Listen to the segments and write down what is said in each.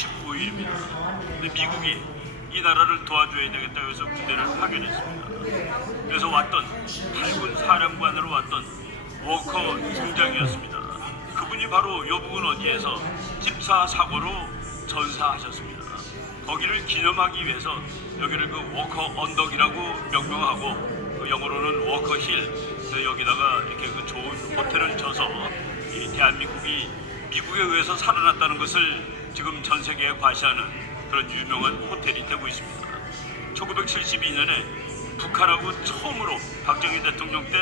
25일입니다. 근데 미국이 이 나라를 도와줘야 되겠다 해서 군대를 파견했습니다. 그래서 왔던 8군 사령관으로 왔던 워커 중장이었습니다. 그분이 바로 요부군 어디에서 집사 사고로 전사하셨습니다. 거기를 기념하기 위해서 여기를 그 워커 언덕이라고 명명하고 그 영어로는 워커 힐, 여기다가 이렇게 그 좋은 호텔을 져서 이 대한민국이 미국에 의해서 살아났다는 것을 지금 전 세계에 과시하는 그런 유명한 호텔이 되고 있습니다. 1972년에 북한하고 처음으로 박정희 대통령 때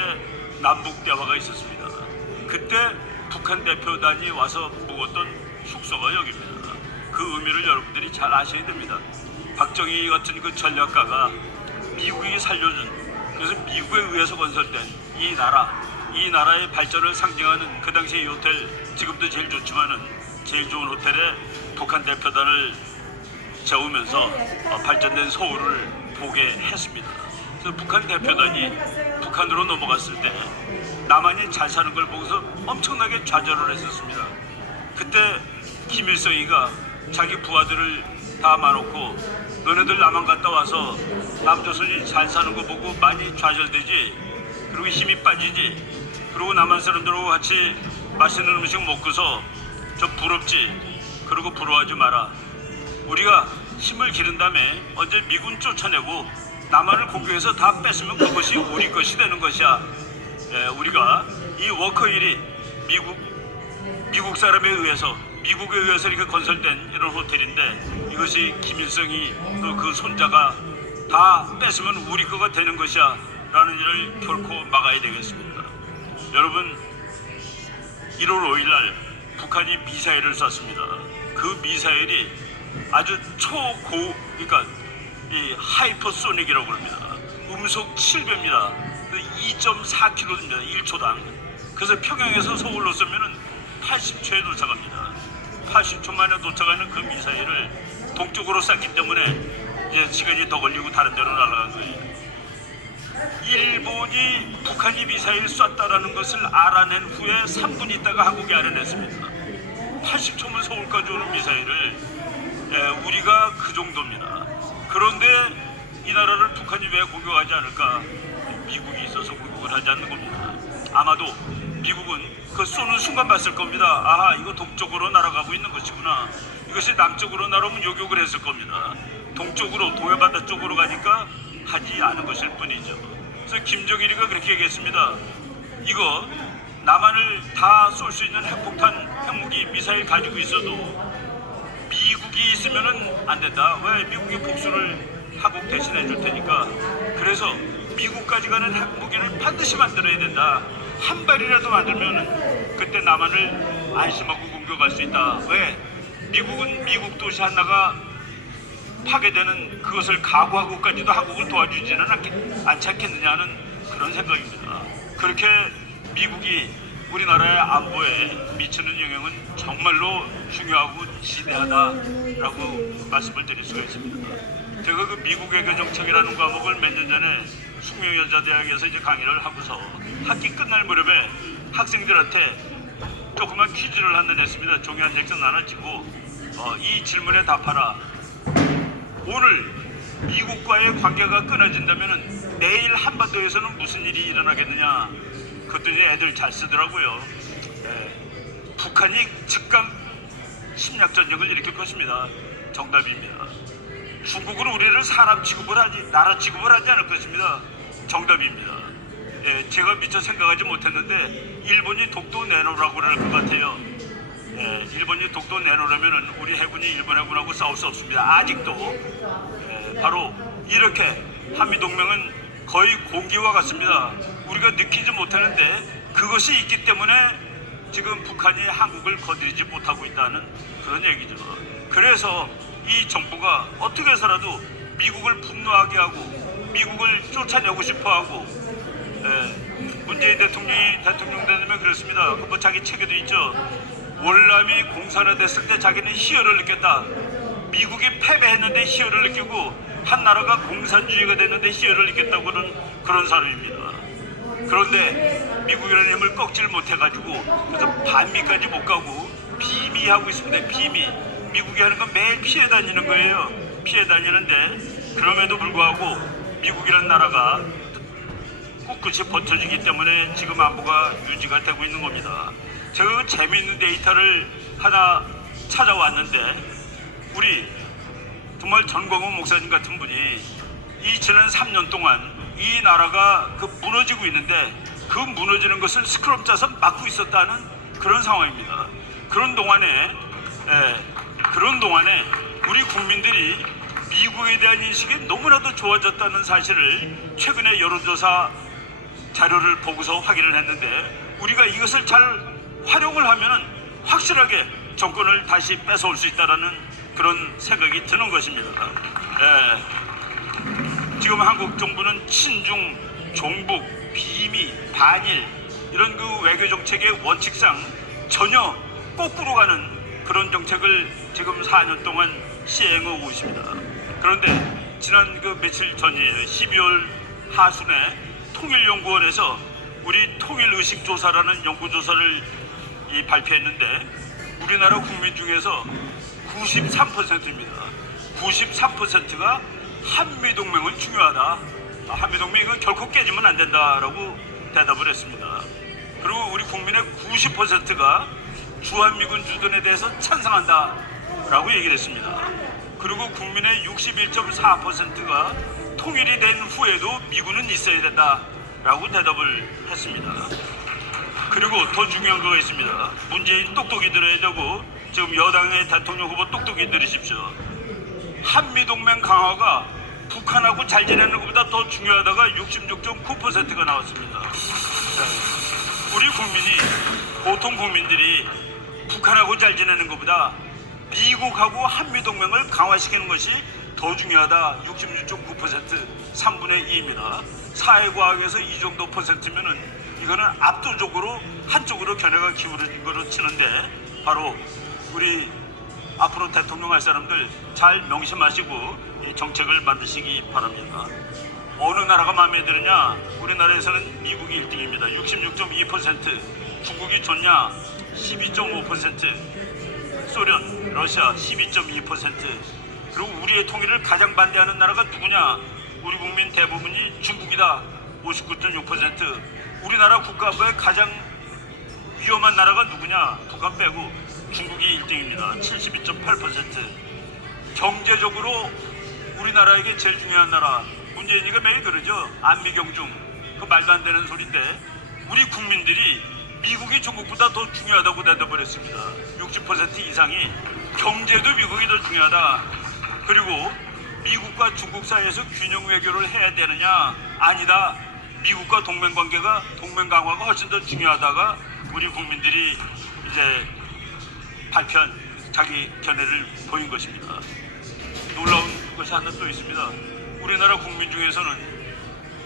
남북 대화가 있었습니다. 그때 북한 대표단이 와서 묵었던 숙소가 여기입니다. 그 의미를 여러분들이 잘 아셔야 됩니다. 박정희 같은 그 전략가가 미국이 살려준, 그래서 미국에 의해서 건설된 이 나라의 발전을 상징하는 그 당시의 호텔, 지금도 제일 좋지만은 제일 좋은 호텔에 북한 대표단을 재우면서 발전된 서울을 보게 했습니다. 그래서 북한 대표단이 북한으로 넘어갔을 때 남한이 잘 사는 걸 보고서 엄청나게 좌절을 했었습니다. 그때 김일성이가 자기 부하들을 다 마놓고 너네들 남한 갔다 와서 남조선이 잘 사는 거 보고 많이 좌절되지, 그리고 힘이 빠지지, 그리고 남한 사람들하고 같이 맛있는 음식 먹고서 좀 부럽지, 그리고 부러워하지 마라. 우리가 힘을 기른 다음에 언제 미군 쫓아내고 남한을 공격해서 다 뺏으면 그것이 우리 것이 되는 것이야. 우리가 이 워커힐이 미국 사람에 의해서, 미국에 의해서 이렇게 건설된 이런 호텔인데, 이것이 김일성이 그 손자가 다 뺏으면 우리 거가 되는 것이야 라는 일을 결코 막아야 되겠습니다. 여러분, 1월 5일 날 북한이 미사일을 쐈습니다. 그 미사일이 아주 그러니까 이 하이퍼소닉이라고 합니다. 음속 7배입니다. 2.4km입니다. 1초당. 그래서 평양에서 서울로 쏘면은 80초에 도착합니다. 80초 만에 도착하는 그 미사일을 동쪽으로 쐈기 때문에 이제 시간이 더 걸리고 다른 데로 날아간 거예요. 일본이 북한이 미사일 쐈다라는 것을 알아낸 후에 3분 있다가 한국이 알아냈습니다. 80초면 서울까지 오는 미사일을 우리가 그 정도입니다. 그런데 이 나라를 북한이 왜 공격하지 않을까? 미국이 있어서 공격을 하지 않는 겁니다. 아마도 미국은 그 쏘는 순간 봤을 겁니다. 아하, 이거 동쪽으로 날아가고 있는 것이구나. 이것이 남쪽으로 날아오면 요격을 했을 겁니다. 동쪽으로, 동해바다 쪽으로 가니까 하지 않은 것일 뿐이죠. 그래서 김정일이가 그렇게 얘기했습니다. 이거 남한을 다 쏠 수 있는 핵폭탄, 핵무기, 미사일 가지고 있어도 미국이 있으면은 안 된다. 왜? 미국이 복수를 하고 대신해 줄 테니까. 그래서 미국까지 가는 핵무기를 반드시 만들어야 된다. 한 발이라도 만들면은 그때 남한을 안심하고 공격할 수 있다. 왜? 미국은 미국 도시 하나가 파괴되는 그것을 각오하고까지도 한국을 도와주지는 않지 않겠느냐는 그런 생각입니다. 그렇게 미국이 우리나라의 안보에 미치는 영향은 정말로 중요하고 지대하다라고 말씀을 드릴 수가 있습니다. 제가 그 미국 외교 정책이라는 과목을 몇 년 전에 숙명여자대학에서 이제 강의를 하고서 학기 끝날 무렵에 학생들한테 조그만 퀴즈를 한 번 했습니다. 종이 한 장씩 나눠지고 이 질문에 답하라. 오늘 미국과의 관계가 끊어진다면 내일 한반도에서는 무슨 일이 일어나겠느냐. 그랬더니 애들 잘 쓰더라고요. 북한이 즉각 침략전쟁을 일으킬 것입니다. 정답입니다. 중국은 우리를 사람 취급을 하지, 나라 취급을 하지 않을 것입니다. 정답입니다. 제가 미처 생각하지 못했는데 일본이 독도 내놓으라고 그럴 것 같아요. 일본이 독도 내놓으려면 우리 해군이 일본 해군하고 싸울 수 없습니다. 아직도. 바로 이렇게 한미동맹은 거의 공기와 같습니다. 우리가 느끼지 못하는데 그것이 있기 때문에 지금 북한이 한국을 건드리지 못하고 있다는 그런 얘기죠. 그래서 이 정부가 어떻게 해서라도 미국을 분노하게 하고 미국을 쫓아내고 싶어하고, 문재인 대통령이 대통령 되면 그랬습니다. 뭐 자기 책에도 있죠. 월남이 공산화됐을 때 자기는 희열을 느꼈다. 미국이 패배했는데 희열을 느끼고 한 나라가 공산주의가 됐는데 희열을 느꼈다고는 그런 사람입니다. 그런데 미국이라는 힘을 꺾지를 못해가지고 그래서 반미까지 못 가고 비미하고 있습니다. 비미. 미국이 하는 건 매일 피해 다니는 거예요. 피해 다니는데 그럼에도 불구하고 미국이란 나라가 꿋꿋이 버텨주기 때문에 지금 안보가 유지가 되고 있는 겁니다. 제가 그 재미있는 데이터를 하나 찾아왔는데 우리 정말 전광훈 목사님 같은 분이 이 지난 3년 동안 이 나라가 그 무너지고 있는데 그 무너지는 것을 스크럼 짜서 막고 있었다는 그런 상황입니다. 그런 동안에 우리 국민들이 미국에 대한 인식이 너무나도 좋아졌다는 사실을 최근에 여론조사 자료를 보고서 확인을 했는데 우리가 이것을 잘 활용을 하면은 확실하게 정권을 다시 뺏어올 수 있다라는 그런 생각이 드는 것입니다. 지금 한국 정부는 친중, 종북, 비미, 반일 이런 그 외교 정책의 원칙상 전혀 거꾸로 가는 그런 정책을 지금 4년 동안 시행하고 있습니다. 그런데 지난 그 며칠 전이에요. 12월 하순에 통일연구원에서 우리 통일의식조사라는 연구조사를 발표했는데 우리나라 국민 중에서 93%입니다. 93%가 한미동맹은 중요하다. 한미동맹은 결코 깨지면 안 된다라고 대답을 했습니다. 그리고 우리 국민의 90%가 주한미군 주둔에 대해서 찬성한다라고 얘기를 했습니다. 그리고 국민의 61.4%가 통일이 된 후에도 미군은 있어야 된다라고 대답을 했습니다. 그리고 더 중요한 거가 있습니다. 문재인 똑똑히 들어야 되고 지금 여당의 대통령 후보 똑똑히 들으십시오. 한미동맹 강화가 북한하고 잘 지내는 것보다 더 중요하다가 66.9%가 나왔습니다. 우리 국민이 보통 국민들이 북한하고 잘 지내는 것보다 미국하고 한미동맹을 강화시키는 것이 더 중요하다. 66.9% 3분의 2입니다. 사회과학에서 이 정도 퍼센트면은 이거는 압도적으로 한쪽으로 견해가 기울어진 거로 치는데 바로 우리 앞으로 대통령 할 사람들 잘 명심하시고 이 정책을 만드시기 바랍니다. 어느 나라가 마음에 드느냐? 우리나라에서는 미국이 1등입니다. 66.2%, 중국이 좋냐? 12.5%, 소련, 러시아 12.2%, 그리고 우리의 통일을 가장 반대하는 나라가 누구냐? 우리 국민 대부분이 중국이다. 59.6%. 우리나라 국가보에 가장 위험한 나라가 누구냐? 북한 빼고 중국이 1등입니다. 72.8%. 경제적으로 우리나라에게 제일 중요한 나라 문재인이가 매일 그러죠. 안미경중 그 말도 안 되는 소리인데 우리 국민들이 미국이 중국보다 더 중요하다고 대답을 했습니다. 60% 이상이 경제도 미국이 더 중요하다. 그리고 미국과 중국 사이에서 균형 외교를 해야 되느냐? 아니다. 미국과 동맹 관계가 동맹 강화가 훨씬 더 중요하다가 우리 국민들이 이제 발표한 자기 견해를 보인 것입니다. 놀라운 것이 하나 또 있습니다. 우리나라 국민 중에서는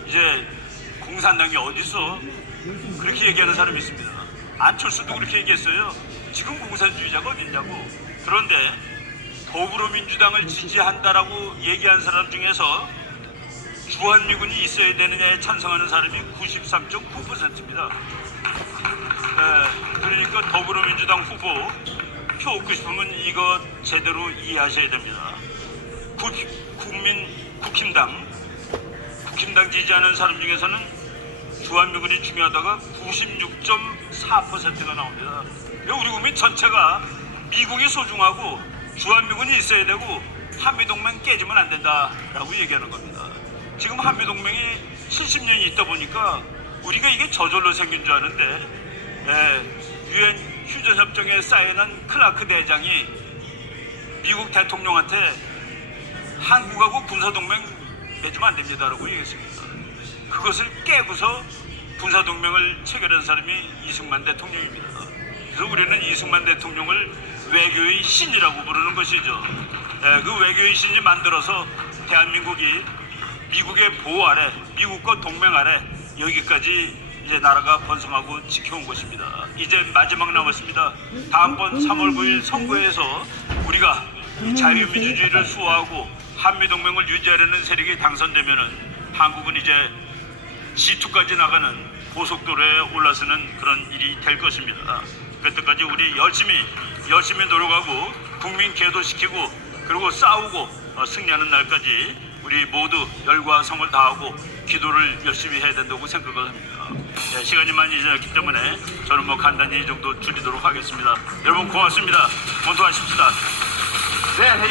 이제 공산당이 어디서 그렇게 얘기하는 사람이 있습니다. 안철수도 그렇게 얘기했어요. 지금 공산주의자가 어디 있냐고. 그런데 더불어민주당을 지지한다라고 얘기한 사람 중에서 주한미군이 있어야 되느냐에 찬성하는 사람이 93.9%입니다. 그러니까 더불어민주당 후보 표 얻고 싶으면 이거 제대로 이해하셔야 됩니다. 국힘당 지지하는 사람 중에서는 주한미군이 중요하다가 96.4%가 나옵니다. 우리 국민 전체가 미국이 소중하고 주한미군이 있어야 되고 한미동맹 깨지면 안 된다라고 얘기하는 겁니다. 지금 한미동맹이 70년이 있다 보니까 우리가 이게 저절로 생긴 줄 아는데 유엔 휴전협정에 사인한 클라크 대장이 미국 대통령한테 한국하고 군사동맹 맺으면 안 됩니다라고 얘기했습니다. 그것을 깨고서 군사동맹을 체결한 사람이 이승만 대통령입니다. 그래서 우리는 이승만 대통령을 외교의 신이라고 부르는 것이죠. 그 외교의 신이 만들어서 대한민국이 미국의 보호 아래, 미국과 동맹 아래 여기까지 이제 나라가 번성하고 지켜온 것입니다. 이제 마지막 남았습니다. 다음번 3월 9일 선거에서 우리가 이 자유민주주의를 수호하고 한미동맹을 유지하려는 세력이 당선되면은 한국은 이제 G2까지 나가는 고속도로에 올라서는 그런 일이 될 것입니다. 그때까지 우리 열심히 노력하고 국민 계도시키고 그리고 싸우고 승리하는 날까지 우리 모두 열과 성을 다하고 기도를 열심히 해야 된다고 생각을 합니다. 네, 시간이 많이 지났기 때문에 저는 뭐 간단히 이 정도 줄이도록 하겠습니다. 여러분 고맙습니다. 건투하십시다. 네,